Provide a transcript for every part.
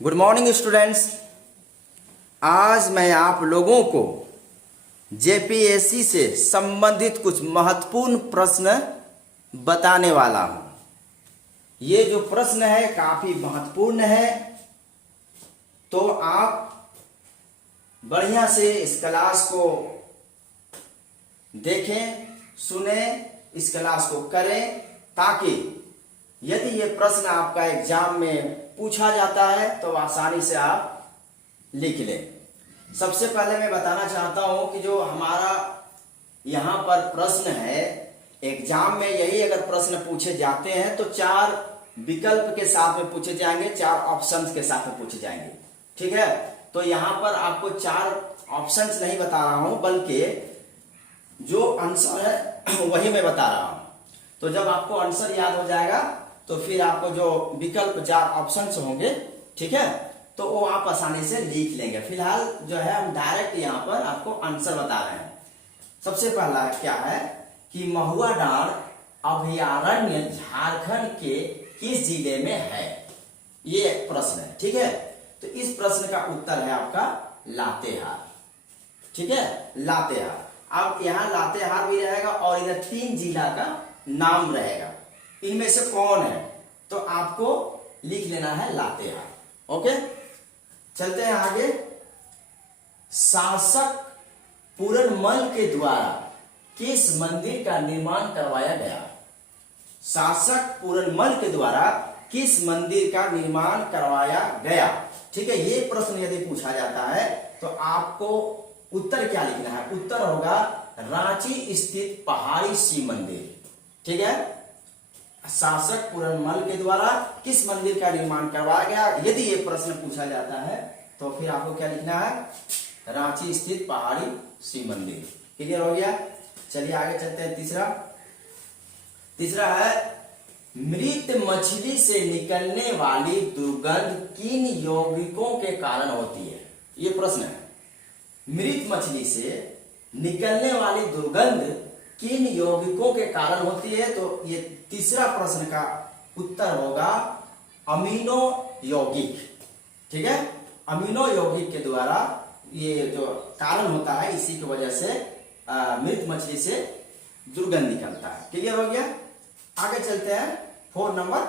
Good morning students. आज मैं आप लोगों को जेपीएससी से संबंधित कुछ महत्वपूर्ण प्रश्न बताने वाला हूं। ये जो प्रश्न है काफी महत्वपूर्ण है, तो आप बढ़िया से इस क्लास को देखें, सुने, इस क्लास को करें, ताकि यदि ये प्रश्न आपका एग्जाम में पूछा जाता है तो आसानी से आप लिख लें। सबसे पहले मैं बताना चाहता हूं कि जो हमारा यहां पर प्रश्न है, एग्जाम में यही अगर प्रश्न पूछे जाते हैं तो 4 विकल्प के साथ में पूछे जाएंगे, 4 ऑप्शंस के साथ में पूछे जाएंगे। ठीक है, तो यहां पर आपको 4 ऑप्शंस नहीं बता रहा हूं, बल्कि जो आंसर है वही मैं बता रहा हूं। तो जब आपको आंसर याद हो जाएगा तो फिर आपको जो विकल्प 4 ऑप्शंस होंगे, ठीक है, तो वो आप आसानी से लिख लेंगे। फिलहाल जो है हम डायरेक्ट यहाँ पर आपको आंसर बता रहे हैं। सबसे पहला क्या है कि महुआ डांड़ अभयारण्य झारखंड के किस जिले में है, ये एक प्रश्न है। ठीक है, तो इस प्रश्न का उत्तर है आपका लातेहार। ठीक है, लातेहार। अब यहाँ लातेहार भी रहेगा और इधर 3 जिला का नाम रहेगा, इनमें से कौन है, तो आपको लिख लेना है लातेहार। ओके, चलते हैं आगे। शासक पूरनमल के द्वारा किस मंदिर का निर्माण करवाया गया? शासक पूरनमल के द्वारा किस मंदिर का निर्माण करवाया गया? ठीक है, ये प्रश्न यदि पूछा जाता है तो आपको उत्तर क्या लिखना है? उत्तर होगा रांची स्थित पहाड़ी शिव मंदिर। ठीक है, शासक पूरनमल के द्वारा किस मंदिर का निर्माण करवाया गया, यदि ये प्रश्न पूछा जाता है तो फिर आपको क्या लिखना है? रांची स्थित पहाड़ी शिव मंदिर। क्लियर हो गया? चलिए आगे चलते हैं। तीसरा है मृत मछली से निकलने वाली दुर्गंध किन यौगिकों के कारण होती है? ये प्रश्न है। मृत मछली से निकलने वाली दुर्गंध किन यौगिकों के कारण होती है? तो ये तीसरा प्रश्न का उत्तर होगा अमीनो यौगिक। ठीक है, अमीनो यौगिक के द्वारा ये जो कारण होता है, इसी की वजह से मृत मछली से दुर्गंध निकलता है। क्लियर हो गया? आगे चलते हैं। 4 नंबर,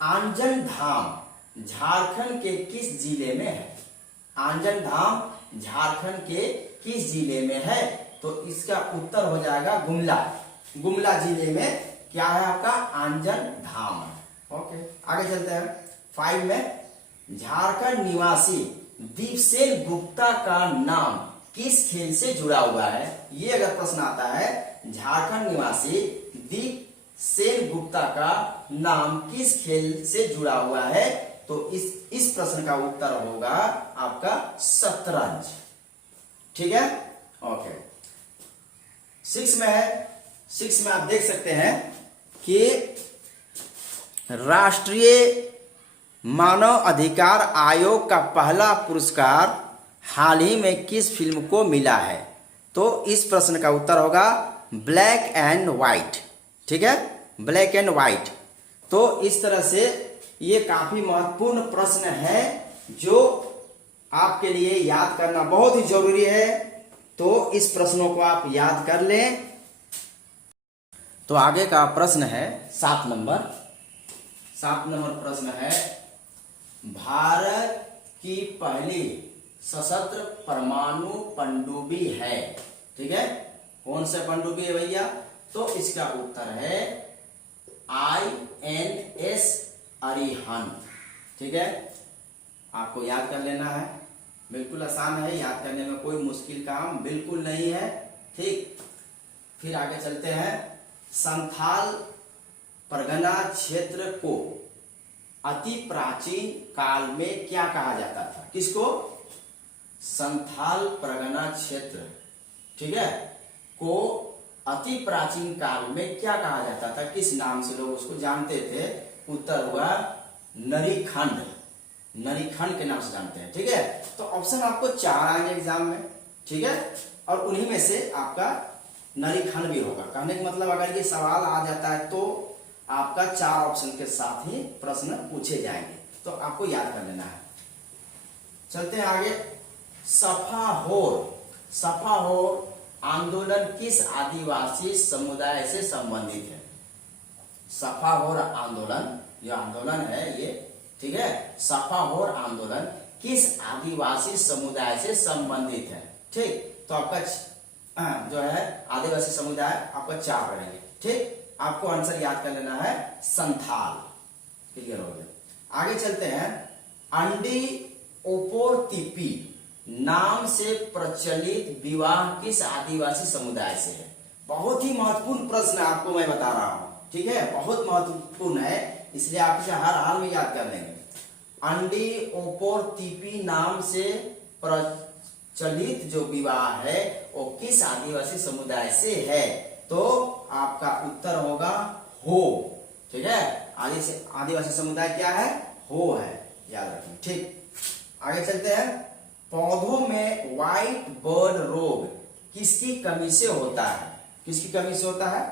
आंजन धाम झारखंड के किस जिले में है? आंजन धाम झारखंड के किस जिले में है? तो इसका उत्तर हो जाएगा गुमला। गुमला जिले में क्या है आपका? आंजन धाम है। ओके, आगे चलते हैं। 5 में, झारखंड निवासी दीपसेन गुप्ता का नाम किस खेल से जुड़ा हुआ है? ये अगर प्रश्न आता है, झारखंड निवासी दीपसेन गुप्ता का नाम किस खेल से जुड़ा हुआ है, तो इस प्रश्न का उत्तर होगा आपका शतरंज। ठीक है, ओके। 6 में है। 6 में आप देख सकते हैं कि राष्ट्रीय मानव अधिकार आयोग का पहला पुरस्कार हाल ही में किस फिल्म को मिला है? तो इस प्रश्न का उत्तर होगा ब्लैक एंड व्हाइट। ठीक है, ब्लैक एंड व्हाइट। तो इस तरह से ये काफी महत्वपूर्ण प्रश्न है जो आपके लिए याद करना बहुत ही जरूरी है। तो इस प्रश्नों को आप याद कर लें। तो आगे का प्रश्न है 7 नंबर। 7 नंबर प्रश्न है भारत की पहली सशस्त्र परमाणु पनडुब्बी है। ठीक है, कौन सा पनडुब्बी है भैया? तो इसका उत्तर है INS अरिहंत। ठीक है, आपको याद कर लेना है, बिल्कुल आसान है, याद करने में कोई मुश्किल काम बिल्कुल नहीं है। ठीक, फिर आगे चलते हैं। संथाल परगना क्षेत्र को अति प्राचीन काल में क्या कहा जाता था? किसको? संथाल परगना क्षेत्र, ठीक है, को अति प्राचीन काल में क्या कहा जाता था? किस नाम से लोग उसको जानते थे? उत्तर हुआ नरीखंड। नरीखंड के नाम से जानते हैं। ठीक है, तो ऑप्शन आपको 4 आएंगे एग्जाम में। ठीक है, और उन्हीं में से आपका नरीखंड भी होगा। कहने का मतलब अगर ये सवाल आ जाता है तो आपका 4 ऑप्शन के साथ ही प्रश्न पूछे जाएंगे, तो आपको याद कर लेना है। चलते हैं आगे। सफाहोर आंदोलन किस आदिवासी समुदाय से संबंधित है? सफाहोर आंदोलन, ये आंदोलन है ये, ठीक है। सफाहोर आंदोलन किस आदिवासी समुदाय से संबंधित है? ठीक, तो आपका जो है आदिवासी समुदाय आपका 4 रहेंगे। ठीक, आपको आंसर याद कर लेना है संथाल। क्लियर हो गया। आगे चलते हैं। अंडी ओपोरतिपी नाम से प्रचलित विवाह किस आदिवासी समुदाय से है? बहुत ही महत्वपूर्ण प्रश्न आपको मैं बता रहा हूं, ठीक है, बहुत महत्वपूर्ण है, इसलिए आप इसे हर हाल में याद कर लेंगे। अंडी ओपोरतिपी नाम से प्रचलित जो विवाह है वो किस आदिवासी समुदाय से है? तो आपका उत्तर होगा हो, ठीक है। आदिवासी समुदाय क्या है? हो है, याद रखें। ठीक, आगे चलते हैं। पौधों में व्हाइट बर्ड रोग किसकी कमी से होता है? किसकी कमी से होता है?